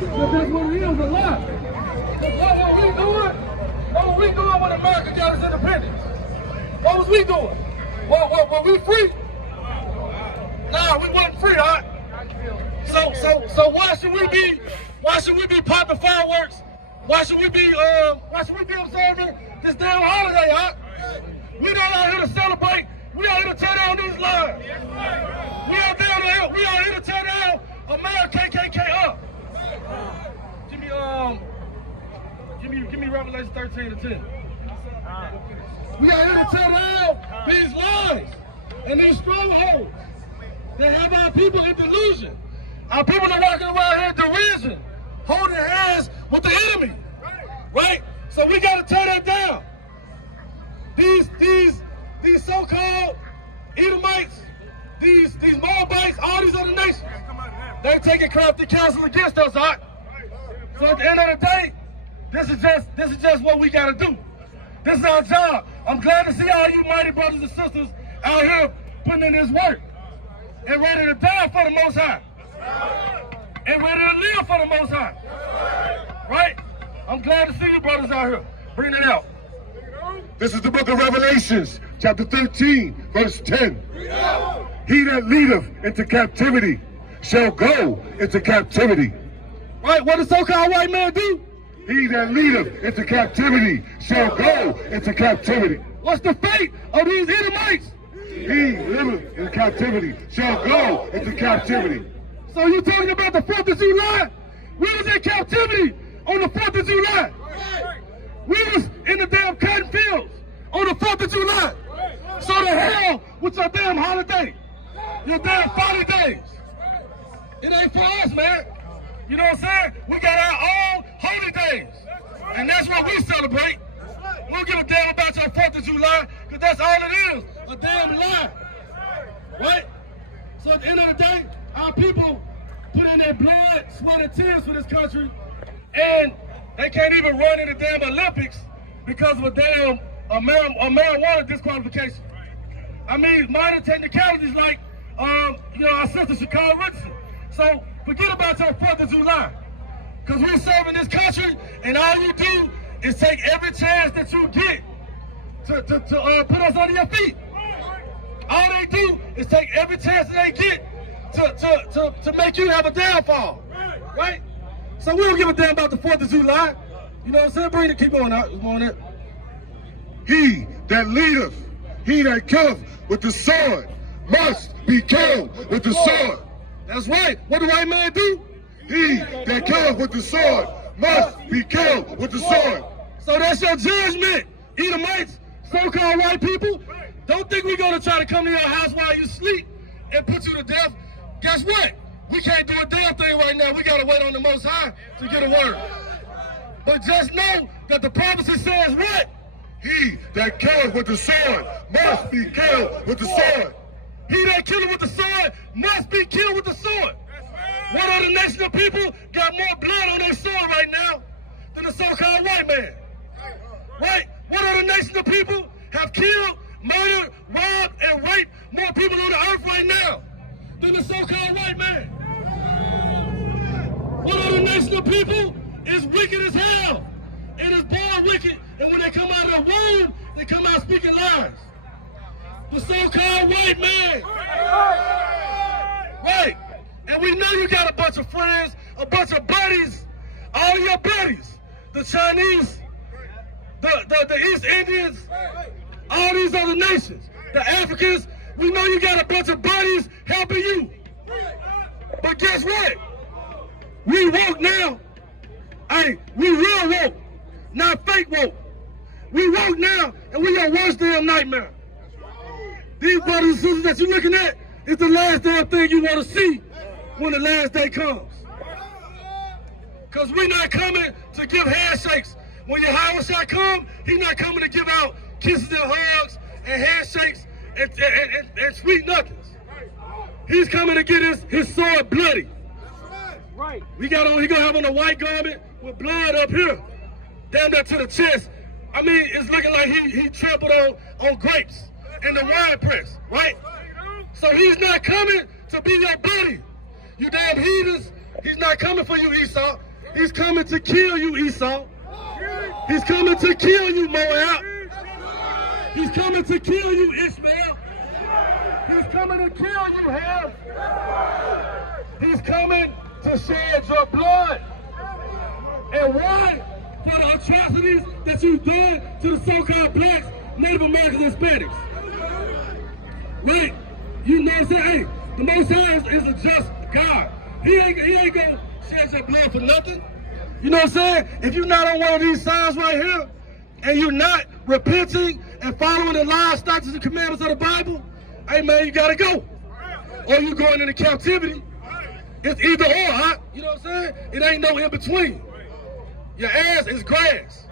But that's what it is, a lie. What we doing when America got its independence? What was we doing? Were we free? Nah, we wasn't free, huh? So why should we be popping fireworks? Why should we be observing this damn holiday, huh? We not out here to celebrate. We out here to tear down these lies. We out here to tear down America KKK up. Give me Revelation 13:10. We are here to tear down these lies and these strongholds that have our people in delusion. Our people are walking around here in derision, holding hands with the enemy, right? So we got to tear that down. These so-called Edomites, these Moabites, all these other nations, they're taking crafty counsel against us, right? So at the end of the day, this is just what we got to do. This is our job. I'm glad to see all you mighty brothers and sisters out here putting in this work and ready to die for the Most High and ready to live for the Most High, right? I'm glad to see you brothers out here. Bring it out. This is the book of Revelations, chapter 13, verse 10. He that leadeth into captivity shall go into captivity. Right, what does so-called white man do? He that leadeth into captivity shall go into captivity. What's the fate of these Edomites? He liveth in captivity shall go into captivity. So you talking about the 4th of July? We was in captivity on the 4th of July. We was in the damn cotton fields on the 4th of July. So the hell with your damn holiday, your damn folly days. It ain't for us, man. You know what I'm saying? We got our own holy days. And that's what we celebrate. We don't give a damn about your 4th of July, because that's all it is, a damn lie. Right? So at the end of the day, our people put in their blood, sweat, and tears for this country, and they can't even run in the damn Olympics because of a damn marijuana disqualification. I mean, minor technicalities like, our sister Shakara Richardson. So forget about your 4th of July, because we're serving this country, and all you do is take every chance that you get to put us under your feet. All they do is take every chance that they get to make you have a downfall, right? So we don't give a damn about the 4th of July. You know what I'm saying? Bring it, keep going out. Come on there. He that leadeth, he that killeth with the sword, must be killed with the sword. That's right. What do white man do? He that killeth with the sword must be killed with the sword. So that's your judgment, Edomites, so-called white people. Don't think we're going to try to come to your house while you sleep and put you to death. Guess what? We can't do a damn thing right now. We got to wait on the Most High to get a word. But just know that the prophecy says what? He that killeth with the sword must be killed with the sword. He that killeth with the sword must be killed with the sword. What other nation of people got more blood on their sword right now than the so-called white man? Right? What other nation of people have killed, murdered, robbed, and raped more people on the earth right now than the so-called white man? What other nation of people is wicked as hell and is born wicked, and when they come out of the womb, they come out speaking lies? The so-called white man. Right. And we know you got a bunch of friends, a bunch of buddies, all your buddies, the Chinese, the East Indians, all these other nations, the Africans. We know you got a bunch of buddies helping you. But guess what? We woke now. Hey, we real woke, not fake woke. We woke now, and we your worst damn nightmare. These brothers and sisters that you're looking at is the last damn thing you want to see when the last day comes. Because we're not coming to give handshakes. When Yahushua come, he's not coming to give out kisses and hugs and handshakes and sweet nothings. He's coming to get his sword bloody. Right. He gonna have on a white garment with blood up here, down there to the chest. I mean, it's looking like he trampled on grapes in the wine press, right? So he's not coming to be your buddy. You damn heathens, He's not coming for you, Esau. He's coming to kill you, Esau. He's coming to kill you, Moab. He's coming to kill you, Ishmael. He's coming to kill you, Ham. He's coming to shed your blood. And why? For the atrocities that you've done to the so-called blacks, Native Americans, Hispanics. Right? You know what I'm saying? Hey, the Most High is a just God. He ain't gonna shed your blood for nothing. You know what I'm saying? If you're not on one of these signs right here, and you're not repenting and following the laws, statutes, and commandments of the Bible, hey man, you gotta go. Or you going into captivity. It's either or, huh? You know what I'm saying? It ain't no in between. Your ass is grass.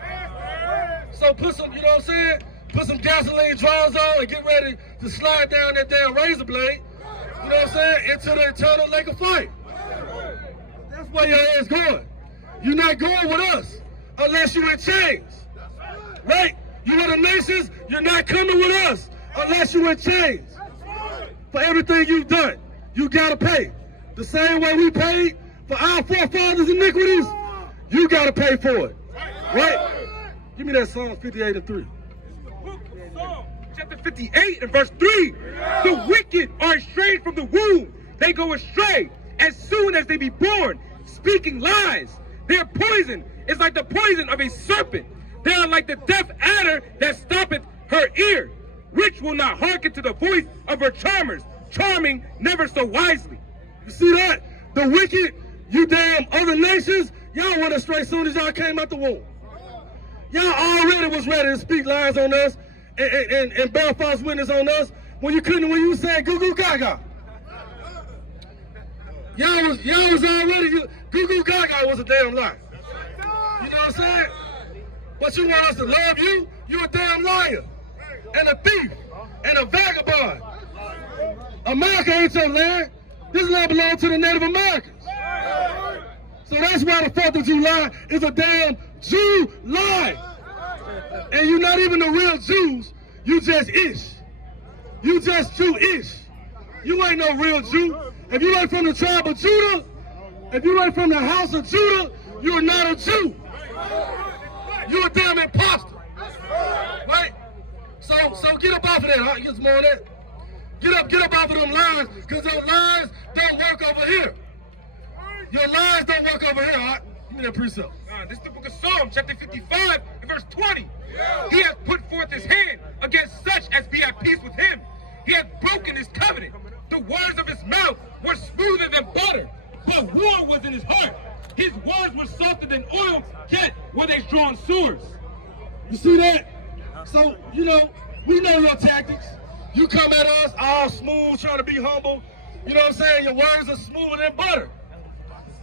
So put some, you know what I'm saying? Put some gasoline drawers on and get ready to slide down that damn razor blade. You know what I'm saying? Into the eternal lake of fire. That's where your ass going. You're not going with us unless you're in chains. Right? You are the nations, you're not coming with us unless you're in chains. For everything you've done, you gotta pay. The same way we paid for our forefathers' iniquities, you gotta pay for it. Right? Give me that Psalm 58 and 3. Psalm chapter 58 and verse 3. The wicked are estranged from the womb. They go astray as soon as they be born, speaking lies. Their poison is like the poison of a serpent. They are like the deaf adder that stoppeth her ear, which will not hearken to the voice of her charmers, charming never so wisely. You see that? The wicked, you damn other nations, y'all went astray as soon as y'all came out the womb. Y'all already was ready to speak lies on us and bear false witness on us when you said goo goo gaga. Y'all was already, goo goo gaga was a damn lie. You know what I'm saying? But you want us to love you? You a damn liar and a thief and a vagabond. America ain't your land. This land belongs to the Native Americans. So that's why the 4th of July is a damn Jew lie. And you're not even the real Jews. You just ish. You just Jew-ish. You ain't no real Jew. If you ain't from the tribe of Judah, if you ain't from the house of Judah, you are not a Jew. You a damn imposter. Right? So get up off of that, huh? Get some more of that. Get up off of them lies, because those lies don't work over here. Your lies don't work over here, huh? Give me that precept. This is the book of Psalm, chapter 55, and verse 20. He hath put forth his hand against such as be at peace with him. He hath broken his covenant. The words of his mouth were smoother than butter, but war was in his heart. His words were softer than oil, yet were they drawn swords. You see that? So, you know, we know your tactics. You come at us all smooth, trying to be humble. You know what I'm saying? Your words are smoother than butter.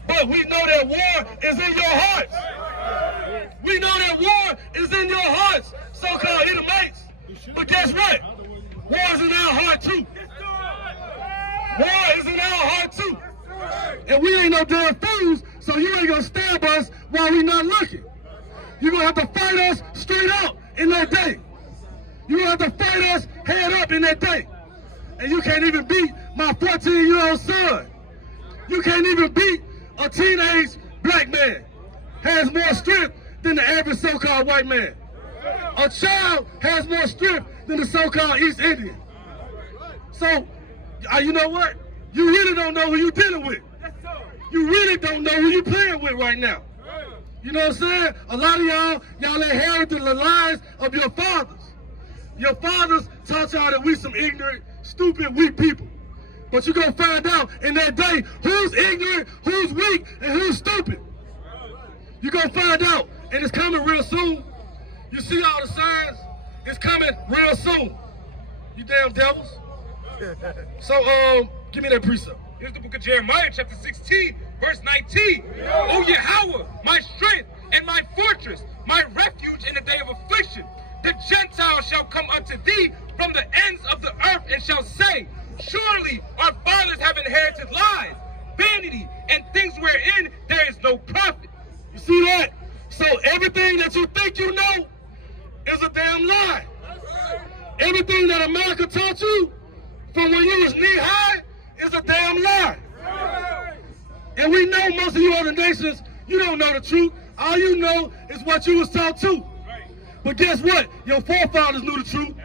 But we know that war is in your hearts. We know that war is in your hearts, so-called Edomites. But guess what? War is in our heart too. War is in our heart too. And we ain't no damn fools, so you ain't gonna stab us while we not looking. You're gonna have to fight us straight up in that day. You're gonna have to fight us head up in that day. And you can't even beat my 14-year-old son. You can't even beat a teenage black man. Has more strength than the average so-called white man. A child has more strength than the so-called East Indian. So, you know what? You really don't know who you're dealing with. You really don't know who you're playing with right now. You know what I'm saying? A lot of y'all inherited the lies of your fathers. Your fathers taught y'all that we some ignorant, stupid, weak people. But you're going to find out in that day who's ignorant, who's weak, and who's stupid. You're going to find out, and it's coming real soon. You see all the signs? It's coming real soon. You damn devils. So, give me that precept. Here's the book of Jeremiah, chapter 16, verse 19. O Yahweh, my strength and my fortress, my refuge in the day of affliction. The Gentiles shall come unto thee from the ends of the earth and shall say, surely our fathers have inherited lies, vanity, and things wherein there is no profit. You see that? So everything that you think you know is a damn lie. Everything that America taught you from when you was knee high is a damn lie. And we know most of you other nations, you don't know the truth. All you know is what you was taught to. But guess what? Your forefathers knew the truth.